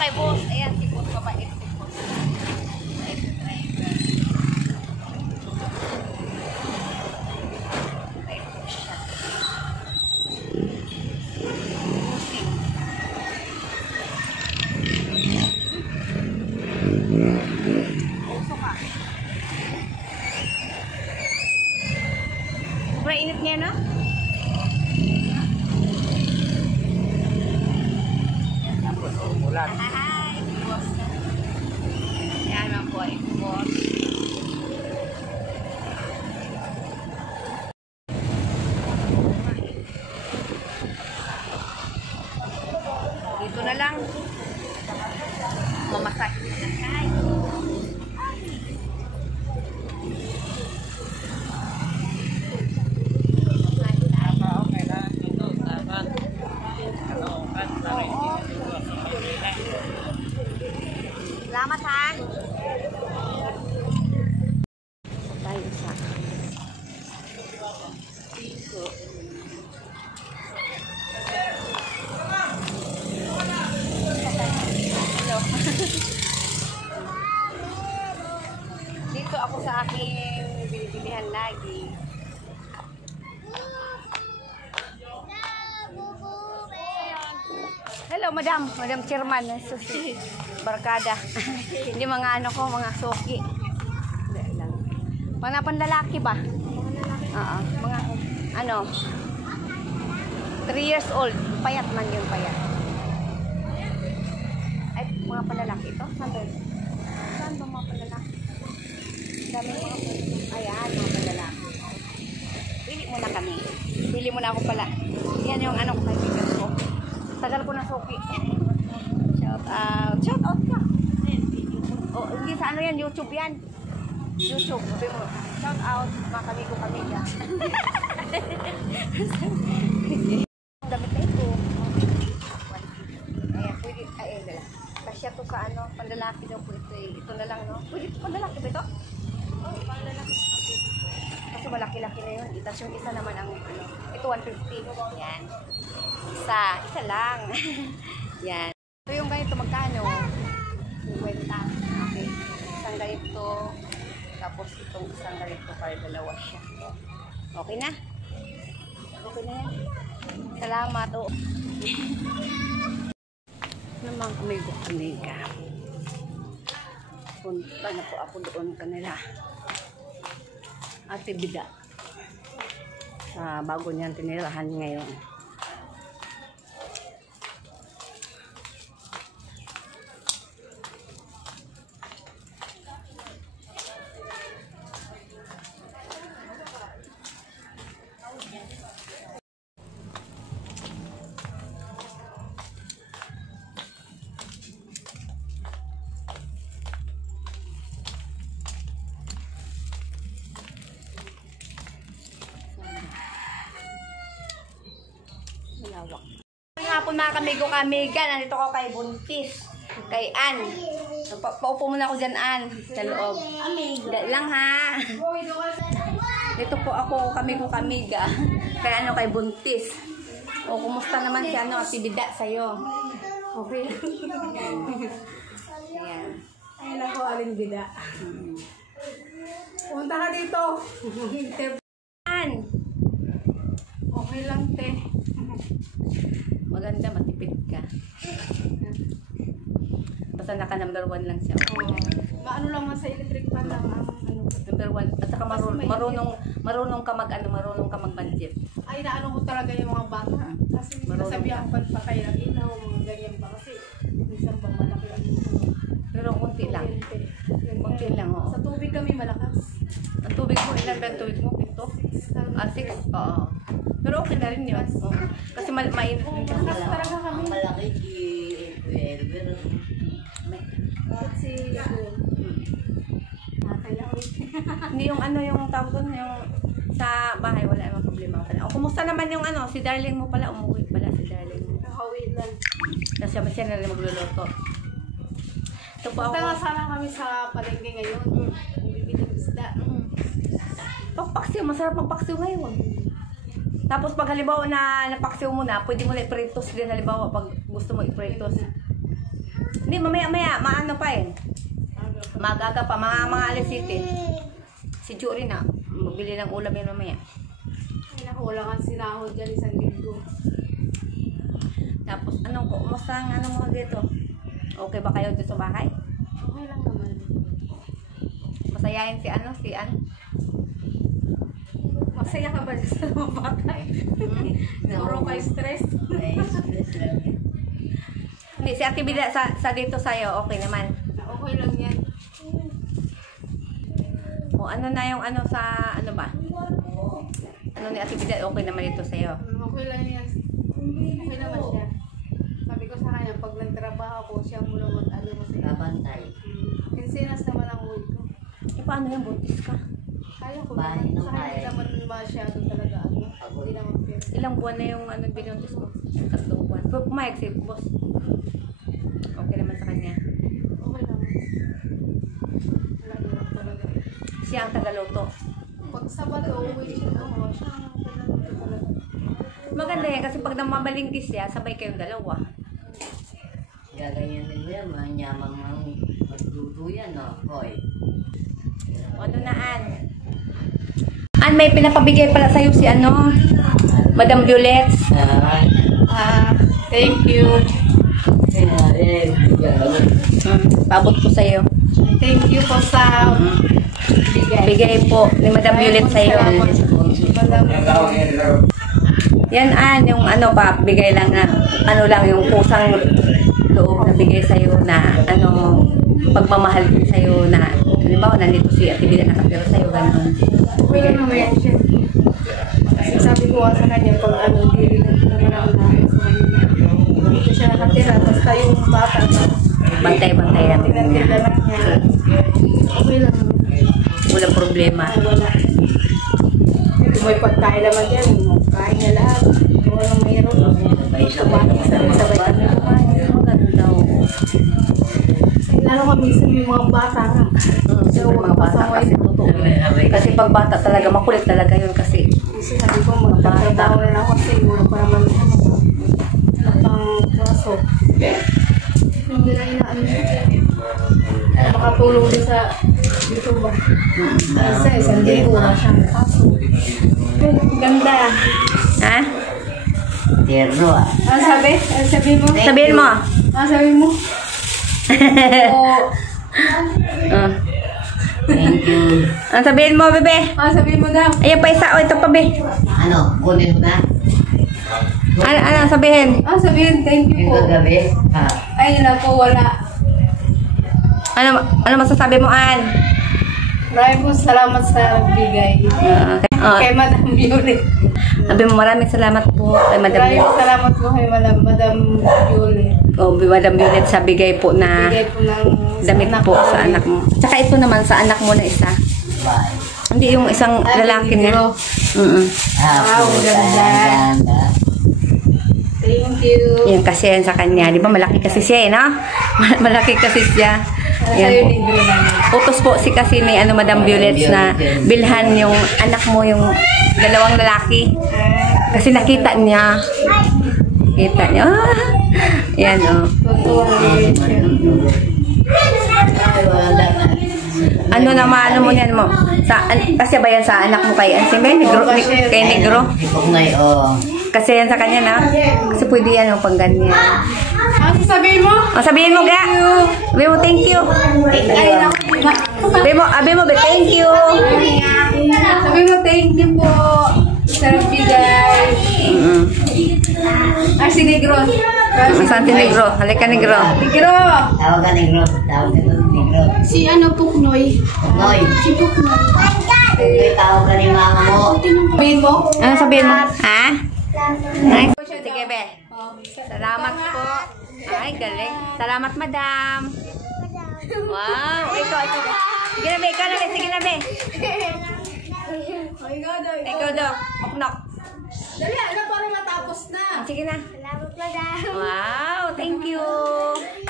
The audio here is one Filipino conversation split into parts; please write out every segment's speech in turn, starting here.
kay boss. Ayan, si boss mabait. Si boss. Mabait na driver. Mabait po siya. Puso ka. Sobrang init niya, no? Ulan. Hi, boss. Yan ang boy, boss. Dito na lang. Mamasahe na. Hi. Salamat ha. Tayo sa piso. Hello. Dito ako sa aking bilibilihan lagi. Hello, madam. Madam Chairman. Susi. Barkada. Hindi mga ano ko, mga soki. Mga panlalaki ba? Oo. Mga ano 3 years old. Payat man yun, payat. Ay, mga panlalaki ito? Saan ba? Saan ba mga panlalaki? Dami mga panlalaki. Ayan, mga panlalaki. Pili muna kami. Pili muna ako pala. Yan yung ano ko, kaibigan ko. Tagal ko na soki. Shout out. Shout out ka. Oh, hindi sa ano yan, YouTube yan. YouTube. Sabi mo, shout out. Mga kamigo kami yan. Damit na ito. Ayan, pwede. Ay, dala. Kasya to sa ano, pandalaki daw po ito. Ito na lang, no? Pwede ito pandalaki ba ito? Oh, pandalaki. Kasi malaki-laki na yun. Tapos yung isa naman ang, ano, ito 150. Yan. Isa lang. Yan. So yung ganito magkano? 50. Okay. Isang ganito. Tapos itong isang ganito para dalawa siya. Okay na? Okay na yan. Salamat. Oh. Naman amiga. Punta na po ako doon kanila. Ate Bida. Sa bago niyang tinirahan ngayon. Hapon mga kamigo-kamiga, nandito ko kay Buntis, kay Ann. Paupo muna ako dyan, Ann, sa loob. Dahil lang ha. Dito po ako kamigo-kamiga, kay ano, kay Buntis. O, kumusta naman si ano, Ate Bida sa'yo? Okay lang. Ayan. Ay, nako, Aling Bida. Punta ka dito. Ann. Okay lang, te. Maganda, matipid ka. Basta naka number 1 lang siya. Maano lang man sa electric fan lang ang ano. Number 1. At saka marunong ka mag-budget. Ay, naano ko talaga yung mga bata. Kasi nasabihan ko pa kayo ng ilaw, mga ganyan ba. Kasi minsan ba malaki ang Pero kunti lang. Kunti lang, oo. Sa tubig kami malakas. Ang tubig mo, ilan ba ang tubig mo? 7? 6? Oo. Pero okay na rin yun. Oo. Kasi mainit din kasi. Malakas talaga kami. Ang malaki si pero Kasi Hindi yung ano yung tawag doon, yung sa bahay, wala namang problema pala. O, kumusta naman yung ano, si darling mo pala, umuwi pala si darling mo. nakawin lang. Kasi siya na rin magluluto. Ito po Punta nga ako. sana kami sa palengke ngayon. Bibili ng isda. Pagpaksiw, masarap magpaksiw ngayon. Tapos pag halimbawa na napaksiw mo na, pwede mo na ipritos din halimbawa pag gusto mo ipritos. Hindi, mamaya, maano pa eh. Magaga pa, mga alas 7. Si Jory na, magbili ng ulam yan mamaya. Ay, naku, wala kang sinahod dyan isang linggo. Tapos, kumusta ang ano mo dito? Okay ba kayo dito sa bahay? Okay lang naman. Masayahin si Ann? Masaya ka ba sa mga bata? Puro ka stress. May stress lang. Hindi, si Ate Bida sa dito sa'yo, okay naman. Okay lang yan. O ano na yung sa ba? Ano ni Ate Bida, okay naman dito sa'yo. Okay lang yan. Okay naman siya. Sabi ko sa kanya, pag nagtrabaho ko, siya muna mag-ano mo siya. Kabantay. Kinsinas naman ang uwi ko. E paano yan, buntis ka? Kaya ko Bahay naman. ng Sa kanya bahay. naman masyado talaga ako. Hindi naman fair. Ilang buwan na yung binuntis mo? 3 buwan. Pero pumayag si boss. Okay naman sa kanya. Okay naman. Wala naman talaga. Siya ang tagaluto. Pag Sabado, uwi siya ako. Siya ang talaga talaga. Maganda yan kasi pag namamalingkis siya, sabay kayong dalawa. Gaganyanin mo yan, manyamang magdudu yan, no? Hoy. O ano na, Ann? Ann, may pinapabigay pala sa'yo si Madam Violet. Thank you. Pabot ko sa'yo. Thank you po sa bigay. Bigay po ni Madam Violet sa'yo. Yan, Ann, yung bigay lang na, yung kusang loob na bigay sa'yo na, pagmamahal din sa'yo na, halimbawa, nandito si Ate Bida nakapiro sa'yo, gano'n. Bigay naman siya. Kasi sabi ko sa kanya, pag hindi rin naman ako namin sa kanya. Dito siya nakatira, tapos kayong bata. Bantay-bantay yan. Tinatila lang niya. Okay lang naman. Walang problema. Ay, wala. Kung may pagkain naman yan, kain na lahat. Walang mayroon. Sabay kami kumain. Maganda. Lalo kami sa mga bata nga. So, mga bata kasi totoo. Kasi pag bata talaga, makulit talaga yun kasi. Kasi sabi ko, magtatrabaho na lang ako siguro para nakapang-kaso. Hindi na inaano siya. Makatulong din sa dito ba? Isang linggo na siyang kaso. Ganda. Ha? Tierno, ah. Ano sabi? Ano sabi mo? Sabihin mo. Ano sabi mo? Oo. Thank you. Ang sabihin mo, bebe. Ano sabi mo daw? Ayan pa isa. O, ito pa, be. Ano, kunin mo na? Ano sabihin? Ano sabihin? Thank you Yung po. kagabi? Ay, naku, wala. Ano masasabi mo, Ann? Maraming po salamat sa nagbigay. Kay Madam Yuri. Sabi mo, maraming salamat po kay Madam Maraming Violet. salamat po kay Madam Yuri. O, Madam Violet sa bigay po na Bigay po ng damit po sa anak mo. Tsaka ito naman sa anak mo na isa. Bye. Hindi yung isang lalaki niya. Wow, ganda. Thank you. Yan kasi yan sa kanya. Di ba malaki kasi siya no? Malaki kasi siya. Sa'yo Yan po. libre naman. Utos po si kasi ni Madam Violet na bilhan yung anak mo yung dalawang lalaki. Kasi nakita niya. Kita niya. Yan Totoo. Ay, wala na. Ano naman, mo niyan mo? Kasi ba yan sa anak mo kay Negro? Kay Negro? Ipok na yun. Kasi yan sa kanya na. Kasi pwede yan pang ganyan. Ano sabihin mo? Sabihin mo ga. Sabihin mo thank you. Ay, naku. Sabihin mo, thank you. Sabihin mo, thank you po. Sa nagbigay. Ay, si Negro. Santi Negro. Halika Negro. Negro. Tawag ka Negro. Tawag ka Negro. Si Puknoy. Noy. Si Puknoy. May tawag ka ni mama mo. Sabihin mo? Ano sabihin mo? Ha? Ay, sige be. Salamat po. Ay, galing. Salamat, madam. Wow. Ikaw. Sige na be, ikaw na be. Sige na be. Ikaw daw. Oknok. Dali, para matapos na. Sige na. Salamat, madam. Wow, thank you.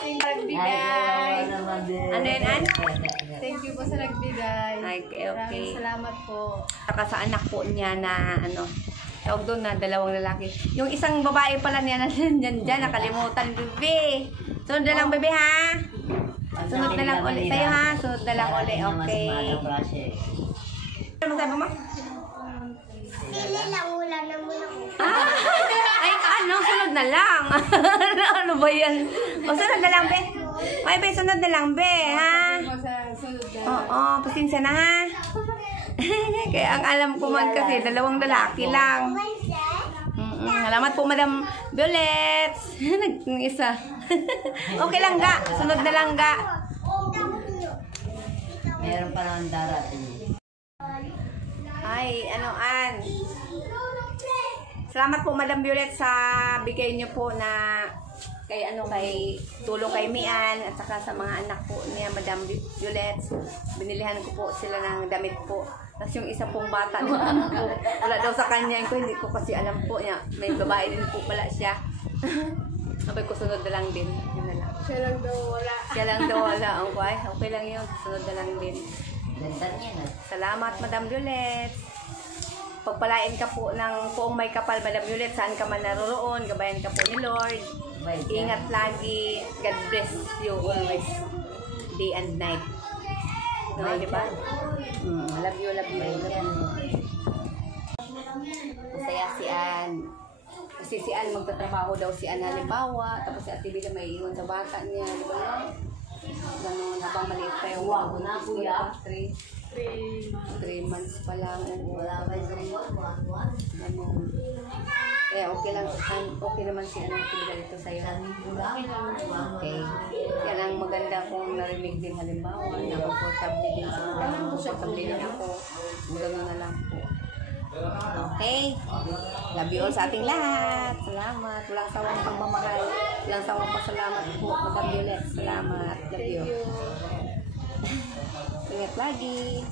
Nagbigay. Ano yun, Ann? Thank you po sa nagbigay. Ay, okay. Maraming salamat po. Saka sa anak po niya na tawag doon na dalawang lalaki. Yung isang babae pala niya na dyan, nakalimutan, bebe. Sunod na lang, bebe, ha? Sunod na lang ulit sa'yo, ha? Sunod na lang ulit, okay. Ano masabi mo? Sili lang, wala na muna ko. Ah, ay, ano? Sunod na lang. Ano ba yan? O, sunod na lang, be. Ay, be, sunod na lang, be, ha? Oo, pasensya na, ha? Kaya ang alam ko man kasi, dalawang lalaki lang. Salamat po, Madam Violet. Nag-isa. Okay lang, ga. Sunod na lang, ga. Meron pa lang darating. Ay, ano, An. Salamat po, Madam Violet, sa bigay niyo po na kay tulong kay Mian at saka sa mga anak po niya, Madam Violet. Binilihan ko po sila ng damit po. Tapos yung isa pong bata wala daw sa kanya ko, hindi ko kasi alam po niya. May babae din po pala siya. Sabi ko, sunod na lang din. Yun na lang. Siya lang daw wala. Siya lang daw wala. Okay lang yun. Sunod na lang din. Ganda niya na. Salamat, Madam Violet. Pagpalain ka po ng poong may kapal, Madam Violet, saan ka man naroroon, gabayan ka po ni Lord. Ingat lagi. God bless you always. Day and night. No, di ba? Love you, love you. Masaya si Ann. Kasi si Ann, magtatrabaho daw si Ann halimbawa. Tapos si Ate Bila may iwan sa bata niya. Di ba? Ganun, habang maliit pa yung Wow, na, kuya. 3 months pa lang. Wala pa yung Ganun. Kaya okay lang, okay naman si Ann Ate Bila dito sa'yo. Okay. Yan ang maganda kung narinig din halimbawa na comfortable din sa mga comfortable din ako. Gano'n na lang po. Okay. Love you all sa ating lahat. Salamat. Walang sawang pagmamahal. Walang sawang pasalamat po. Madam Violet. Salamat. Love you. Ingat lagi.